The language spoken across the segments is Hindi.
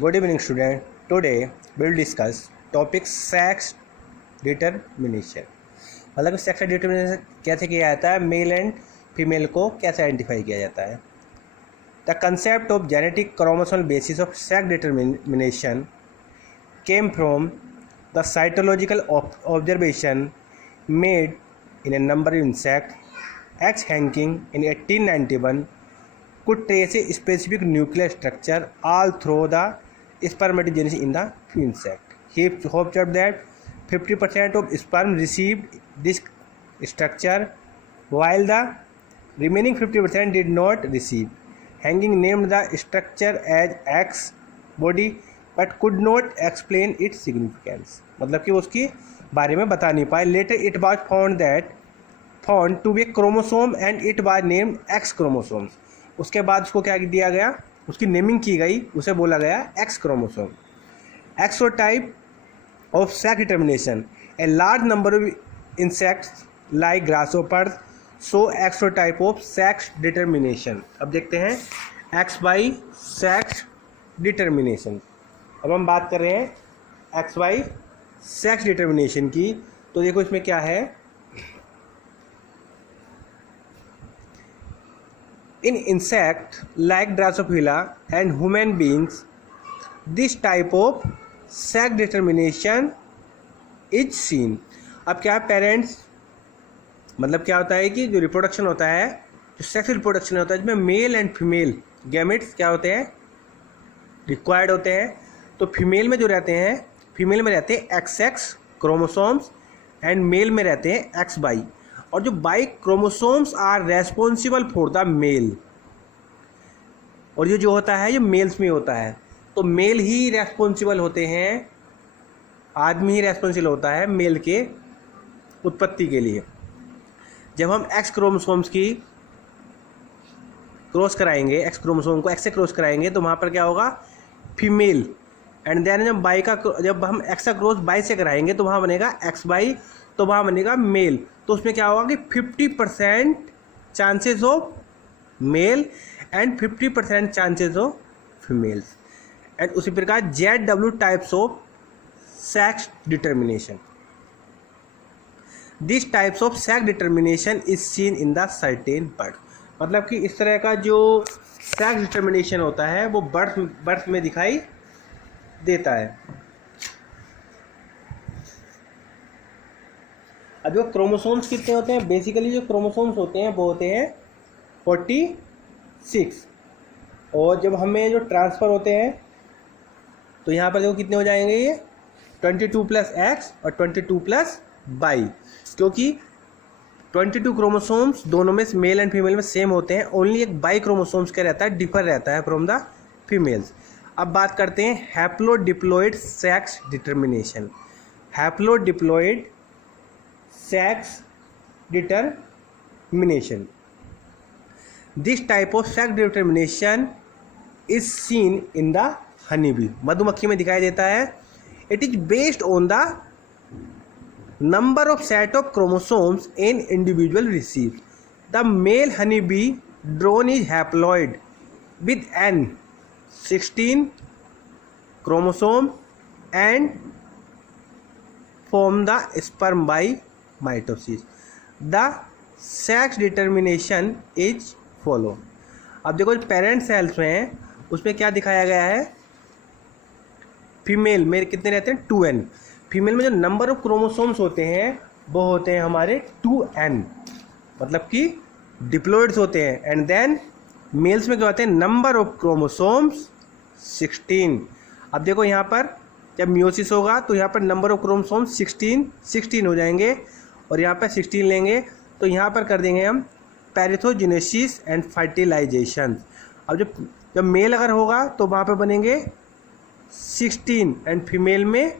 Good evening, student. Today we'll discuss topic sex determination. मतलब सेक्स डिटर्मिनेशन कैसे किया जाता है, मेल एंड फीमेल को कैसे आइडेंटिफाई किया जाता है. The concept of genetic chromosomal basis of sex determination came from the cytological observation made in a number of insects. X. Hanking in 1891 could trace a specific nuclear structure all through the spermatogenesis in the few insects. He observed that 50% of sperm received this structure while the remaining 50% did not receive. Hanking named the structure as X body but could not explain its significance. मतलब कि उसकी बारे में बता नहीं पाए. Later it was found to be a chromosome and it was named X chromosome. उसके बाद उसको क्या दिया गया, उसकी नेमिंग की गई, उसे बोला गया X chromosome. XO type of sex determination. A large number of insects like grasshoppers show XO type of sex determination. अब देखते हैं एक्स वाई सेक्स डिटर्मिनेशन. अब हम बात कर रहे हैं एक्स वाई सेक्स डिटर्मिनेशन की. तो देखो इसमें क्या है. In insects like Drosophila and human beings, this type of sex determination is seen. अब क्या पेरेंट्स मतलब क्या होता है कि जो रिप्रोडक्शन होता है, जो सेक्स रिप्रोडक्शन होता है, जिसमें मेल एंड फीमेल गैमेट्स क्या होते हैं, रिक्वायर्ड होते हैं. तो फीमेल में जो रहते हैं, फीमेल में रहते हैं XX क्रोमोसोम्स एंड मेल में रहते हैं XY. और जो Y chromosomes are responsible for the male. और ये जो होता है ये मेल्स में होता है. तो मेल ही रेस्पॉन्सिबल होते हैं, आदमी ही रेस्पॉन्सिबल होता है मेल के उत्पत्ति के लिए. जब हम एक्स क्रोमोसोम्स की क्रॉस कराएंगे, एक्स क्रोमोसोम को एक्स से क्रॉस कराएंगे तो वहाँ पर क्या होगा, फीमेल. एंड देन जब हम एक्स का क्रॉस बाई से कराएंगे तो वहाँ बनेगा XY, तो वहाँ बनेगा मेल. तो उसमें क्या होगा कि 50% chances of male and 50% chances of females. And उसी प्रकार ZW types of sex determination. This types of sex determination is seen in the certain bird. मतलब कि इस तरह का जो सेक्स डिटर्मिनेशन होता है वो बर्थ में दिखाई देता है. अब जो क्रोमोसोम्स कितने होते हैं, बेसिकली जो क्रोमोसोम्स होते हैं वो होते हैं 46. और जब हमें जो ट्रांसफ़र होते हैं तो यहाँ पर देखो कितने हो जाएंगे, ये 22 + X और 22 + Y. क्योंकि 22 क्रोमोसोम्स दोनों में मेल एंड फीमेल में सेम होते हैं. ओनली एक बाई क्रोमोसोम्स क्या रहता है, डिफर रहता है फ्रॉम द फीमेल्स. अब बात करते हैं haplodiploid sex determination. Haplodiploid sex determination. This type of sex determination is seen in the honey bee. मधुमक्खी में दिखाई देता है. It is based on the number of set of chromosomes in individual receive. The male honey bee drone is haploid with an 16 chromosome and form the sperm by mitosis. The sex determination is follow. अब देखो पेरेंट सेल्स में उसमें क्या दिखाया गया है, फीमेल में कितने रहते हैं 2n. फीमेल में जो नंबर ऑफ क्रोमोसोम्स होते हैं वो होते हैं हमारे 2n, मतलब कि डिप्लॉइड्स होते हैं. एंड देन मेल्स में क्या होते हैं, नंबर ऑफ क्रोमोसोम्स 16. अब देखो यहाँ पर जब मियोसिस होगा तो यहाँ पर नंबर ऑफ क्रोमोसोम्स 16 हो जाएंगे. और यहाँ पर 16 लेंगे तो यहाँ पर कर देंगे हम पैरेथोजेनेसिस एंड फर्टिलाइजेशन. अब जब मेल अगर होगा तो वहाँ पर बनेंगे 16 एंड फीमेल में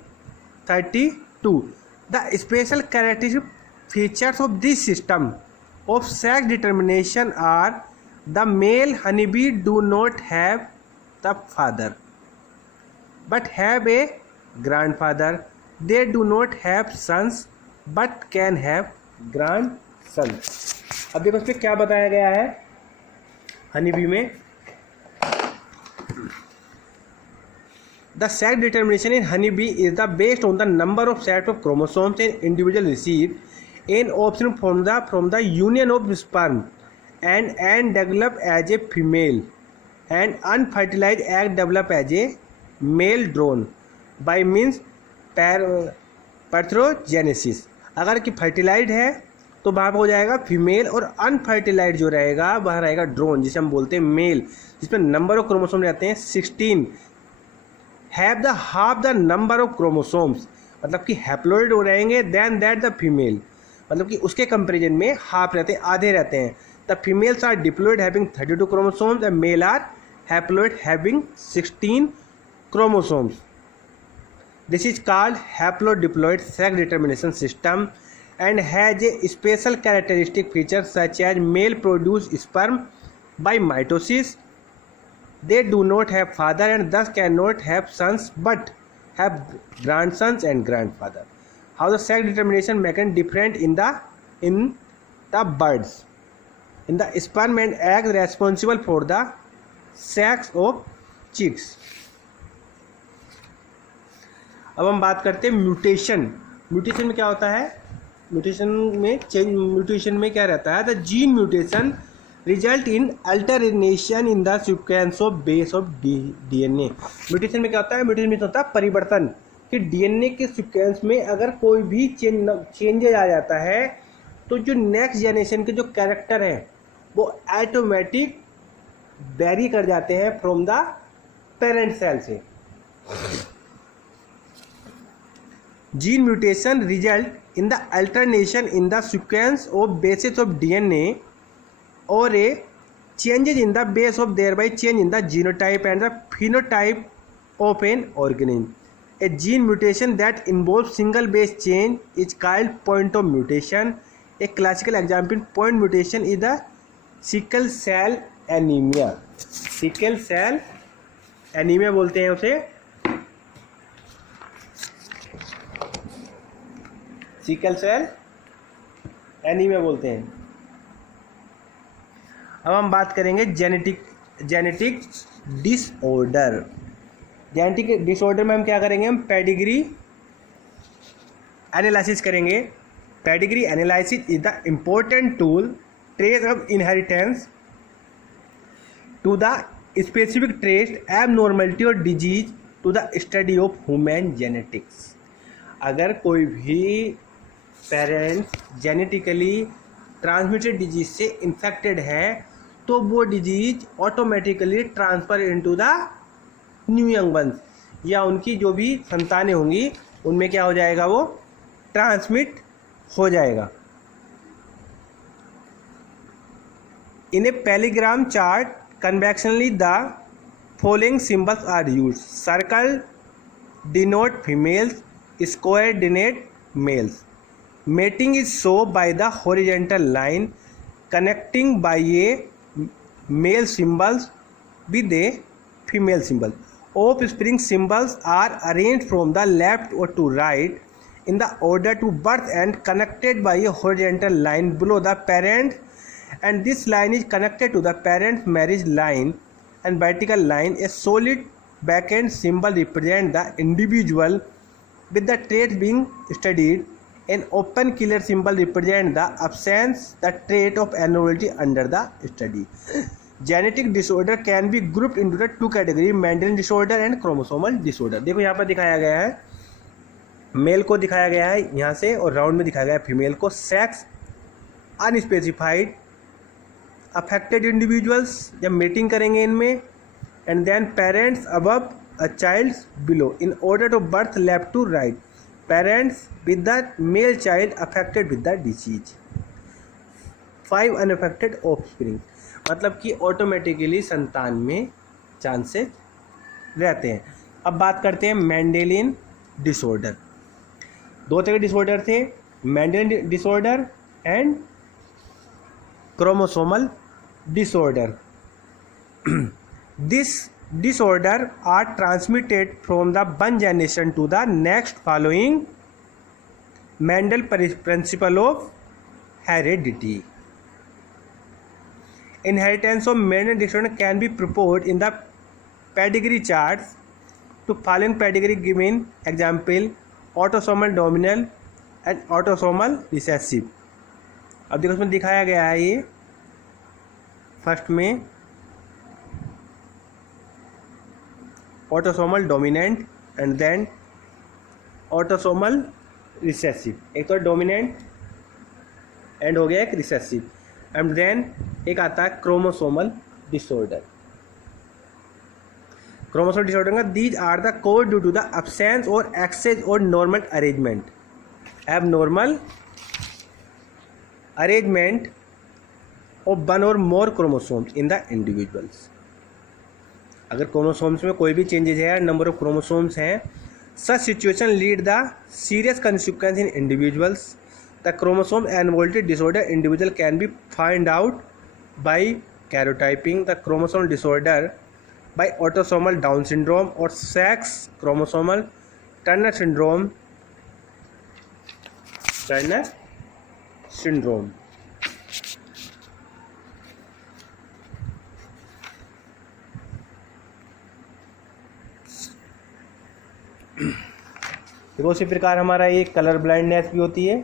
32. The special characteristic features of this system of sex determination are the male honeybee do not have the father but have a grandfather. They do not have sons but can have grandsons. अब देखो इसमें क्या बताया गया है हनी बी में. The sex determination in honeybee is the based on the number of sets of chromosomes an individual receive in offspring from the union of sperm and develop as a female, and unfertilized egg develop as a male drone by means पैथ्रोजेनेसिस। अगर कि फर्टिलाइज है तो वहाँ पर हो जाएगा फीमेल, और अनफर्टिलाइज जो रहेगा वह रहेगा ड्रोन, जिसे हम बोलते हैं मेल, जिसमें नंबर ऑफ क्रोमोसोम रहते हैं 16, have the half the number of chromosomes, मतलब कि हैप्लॉइड रहेंगे देन दैट द फीमेल, मतलब कि उसके कंपेरिजन में हाफ रहते हैं, आधे रहते हैं। The females are diploid having 32 chromosomes and male are haploid having 16 chromosomes. This is called haplodiploid sex determination system and has a special characteristic feature such as male produce sperm by mitosis. They do not have father and thus cannot have sons but have grandsons and grandfather. How the sex determination mechanism different in the birds. In the sperm and eggs responsible for the sex of chicks. अब हम बात करते हैं म्यूटेशन। म्यूटेशन में क्या होता है? म्यूटेशन में क्या रहता है? The gene mutation result in alteration in the sequence of base of DNA. Mutation में क्या होता है? म्यूटेशन में होता है परिवर्तन, कि डीएनए के सीक्वेंस में अगर कोई भी चेंजेज आ जाता है तो जो नेक्स्ट जनरेशन के जो कैरेक्टर हैं वो ऑटोमेटिक वेरी कर जाते हैं फ्रॉम द पेरेंट सेल से। Gene mutation result in the alternation in the sequence of bases of DNA or a changes in the base of thereby change in the genotype and the phenotype of an organism. A gene mutation that involves single base change is called point of mutation. A classical example point mutation is the sickle cell anemia. Sickle cell anemia बोलते हैं उसे, सिकल सेल एनीमिया बोलते हैं। अब हम बात करेंगे जेनेटिक डिसऑर्डर। जेनेटिक डिसऑर्डर में हम क्या करेंगे? हम पेडिग्री एनालिसिस करेंगे। Pedigree analysis is the important tool trace of inheritance to the specific trace abnormality और disease to the study of human genetics. अगर कोई भी पेरेंट्स जेनेटिकली ट्रांसमिटेड डिजीज से इन्फेक्टेड है तो वो disease automatically transfer into the new young ones, या उनकी जो भी संतानें होंगी उनमें क्या हो जाएगा? वो ट्रांसमिट हो जाएगा। In a pedigree chart conventionally the following symbols are used. Circle denote females, square denote males. Mating is shown by the horizontal line connecting by a male symbol with a female symbol. Offspring symbols are arranged from the left or to right in the order to birth and connected by a horizontal line below the parent, and this line is connected to the parent's marriage line and vertical line. A solid backend symbol represents the individual with the trait being studied. An open clear symbol represents the absence the trait of abnormality under the study. Genetic disorder can be grouped into the two categories, Mendelian disorder and chromosomal disorder. देखो यहाँ पर दिखाया गया है, मेल को दिखाया गया है यहाँ से, और राउंड में दिखाया गया है फीमेल को। सेक्स अनस्पेसिफाइड, अफेक्टेड इंडिविजुअल्स जब मीटिंग करेंगे इनमें, and then parents above a child below in order to birth left to right. Parents with the male child affected with the disease. 5 unaffected offspring, मतलब कि ऑटोमेटिकली संतान में चांसेस रहते हैं। अब बात करते हैं मेंडेलियन डिसऑर्डर। दो तरह के डिसऑर्डर थे, Mendelian disorder and chromosomal disorder. This disorder are transmitted from the one generation to the next following Mendel principle of heredity. Inheritance of Mendel disorder can be proposed in the pedigree charts to following category given example autosomal dominant and autosomal recessive। अब देखो इसमें दिखाया गया है ये फर्स्ट में autosomal dominant and then autosomal recessive. एक तो डोमिनेंट एंड हो गया एक रिसेसिव, एंड देन एक आता है क्रोमोसोमल डिसऑर्डर। क्रोमोसोमल डिसऑर्डर का these are the code due to the absence और एक्सेस और normal arrangement, abnormal arrangement of one और more chromosomes in the individuals. अगर क्रोमोसोम्स में कोई भी चेंजेस है, नंबर ऑफ क्रोमोसोम्स हैं, such situation lead the serious consequence in individuals. The chromosome involved disorder individual can be find out by karyotyping the chromosome disorder by autosomal down syndrome और सेक्स क्रोमोसोमल टर्नर सिंड्रोम। देखो उसी प्रकार हमारा ये कलर ब्लाइंडनेस भी होती है।